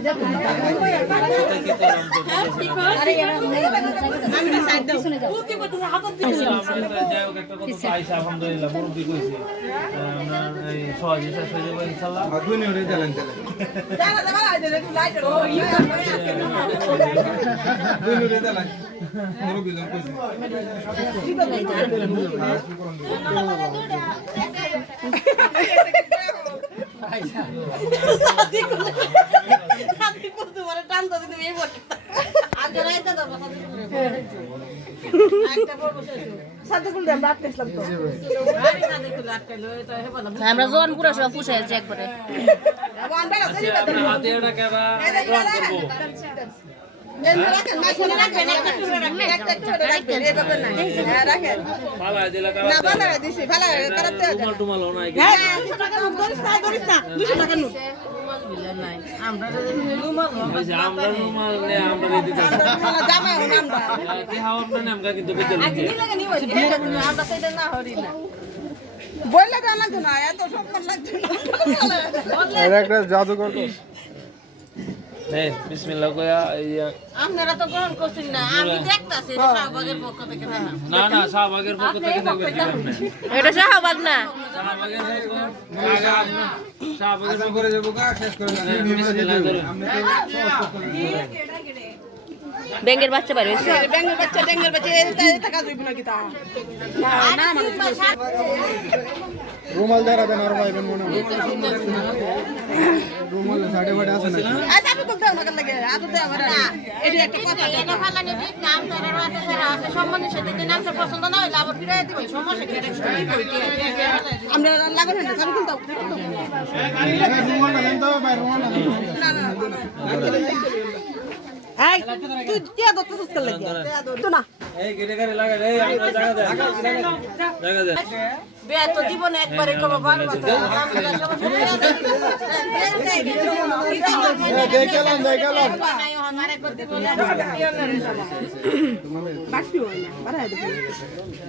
যাই হোক একটা কথা তো আইসা আলহামদুলিল্লাহ মুরব্বী কইছে আমরা এই সহজে শেষ হয়ে যাব ইনশাল্লাহ আগুন ওরে জ্বালান তাহলে আগুন ওরে জ্বালান মোর বিজন কইছে আমরা জন পুরা সব পুষে আছি একবারে। বললে তো না এত লাগতো না একটা জাদুকর কোর্স বিসমিল্লাহ কইয়া আপনারা তো গ্রহণ করছেন না আমি দেখতাছি এটা শাহবাগের পক্ষ থেকে না? না শাহবাগের পক্ষ থেকে এটা শাহবাগ না। শাহবাগের করে যাব গা শেষ করে বাচ্চা বার হয়েছে। ব্যাঙ্গের বাচ্চা ডেঙ্গের বাচ্চা এটা কাজ হইব না কি তা? না মানে রুমাল দেন আর ভাই মনে হয়। রুমাল সাড়ে বাড়ে আছে না আচ্ছা আমি বলতে আমার লাগে। আতো দে আমার এটা একটা কথা এটা ফালানি দিক নাম তারা আছে সারা আছে সম্বন্ধে সাথে যে নামটা পছন্দ না হইলে আবার ফিরে দিবেন। সমস্যা কি? এটা কি বলতে আমরা লাগান না আমি বলতে রুমালটা দেন তো ভাই রুমালটা না না। এই তুই কি আদত তুই করলে তো না এই গেটে গাড়ি লাগা এই আমরা জায়গা দেন জায়গা দেন বিয়া তো জীবনে একবারে কব বারবার আমরা দেখালাম দেখালাম বাকি হয় না বাড়াই দে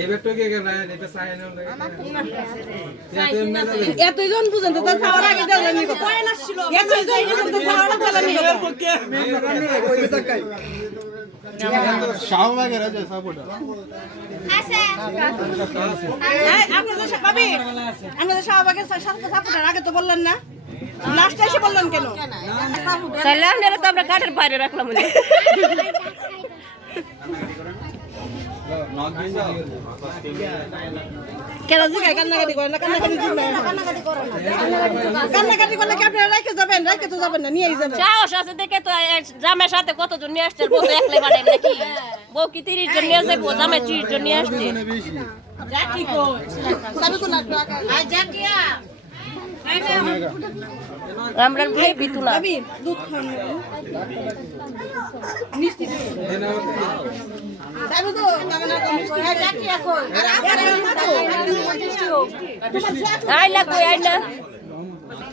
এই বেটো কে কে না এটা সাইন এতজন বুঝেন তো তার খাওয়ার আগে দেওয়া নি কথা এতজন বুঝেন তো খাওয়ার আগে দেওয়া নি কথা শাহবাগের আছে সাপোর্টার আমাদের শাহবাগের সাপোর্টার আগে তো বললেন না লাস্টে এসে বললেন কেন তাহলে আপনারা তো আমরা কাঠের বাইরে রাখলাম। কেন জিগায় কান্নাকাটি করেন না কান্নাকাটি দিবেন কান্নাকাটি করলে কি আপনারা রেখে যাবেন রেখে তো যাবেন না নিয়েই যাবেন সাহস আছে দেখে তো জামের বউ কি তিরিশ জন নিয়ে জামে ত্রিশ জন নিয়ে আসছে বিতু ভাই বিতুলা। না কই আই না। এটা তো বুঝি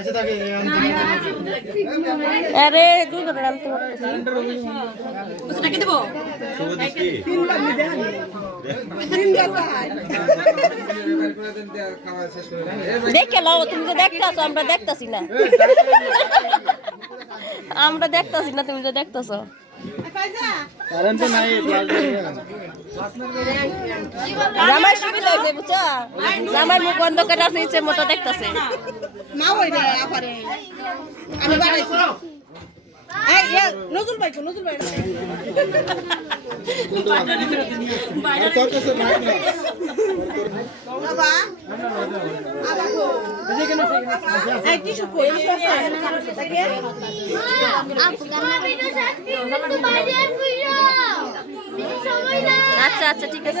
আচ্ছা আরে কি দেব দেখে লাও তুমি তো দেখতেছো আমরা দেখতেছি না আমরা দেখতেছি না তুমি তো দেখতেছো কারেন্ট নাই জামাই সুবিধা হয়েছে বুঝছ? জামাই মুখ বন্ধ করে আছে ইচ্ছে মতো দেখতেছে। মা হই না আপারে। আমি বাড়াইছি। এই ইয়া নজরুল ভাই কো নজরুল ভাই। বাবা আচ্ছা আচ্ছা ঠিক আছে।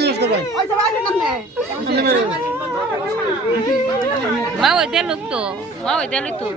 শেষ করবেন মা ওই দেলুক তো মা ওই দেলুক তো।